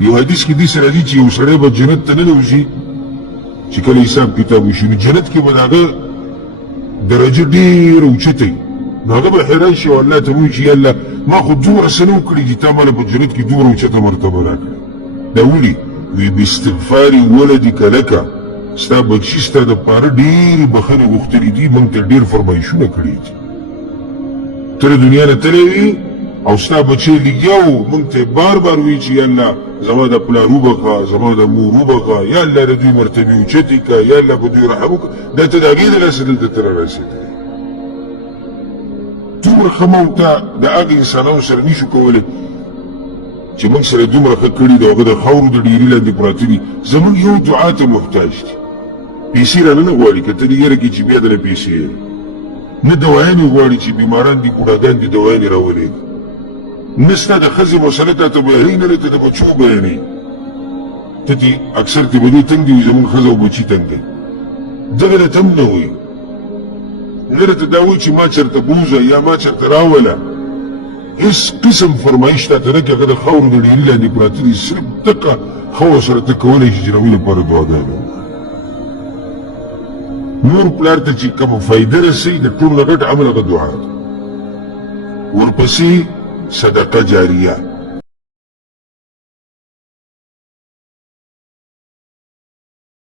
یو حدیث کې داسې راځي چې یو سړی به جنت ته ننوځي چې کله حساب کتاب وشي نو جنت کې به د هغه درجه ډېره اوچته وي نو هغه به حیران شي او الله ته وایي چې یا الله ما خو دومره څه نه وکړي چې تا ماله په جنت کې دومره اوچته مرتبه راکړې دا ولې وی باستغفار ولدک لک ستا بچي ستا دپاره ډېرې بخښنې غوښتلي دي موږ ته ډېر فرمایشونه کړي دي ته د دنیا نه تللی وي او ستا بچی لګیا و موږ ته بار بار وایي چې یا الله زما د پلار وبخښه زما د مور وبخښه یا الله د دوی مرتبې اوچتې کړه یا الله په دوی رحم وکړه دا ته د هغې د لاسه دلته ته رارسېدلی دومره ښه موږ ته د هغه انسانانو سره نشو کولی چې موږ سره دومره ښه کړي د هغه د خاورو د ډېري لاندې پراته دي زموږ یو دعا ته محتاج دي پیسې رانه نه غواړي که ته دې یره کړي چې بیا دله پیسې نه دوایانې غواړي چې بیماران دي بوډاګان دي دوایانې راولېږي نه ستا د ښځې مسله تا ته بیانوي نه ته د بچو بیانوي ته دې اکثر ته به دې تنګ دي وي زموږ ښځه او بچي تنګ دی دغه راته هم نه وایي نه راته دا وایي چې ما چېرته بوځه یا ما چېرته راوله هیڅ قسم فرمایش تا ته نه کوي هغه د خاورو د ډېري لاندې پراته دي صرف دقه ښه ورسره ته کولی شي چې د هغوی لپاره دعاګانې مور پلار ته چې کومه فایده رسوي د ټولو نه غټ عمل هغه دعا ده ورپسې صدقه جاریه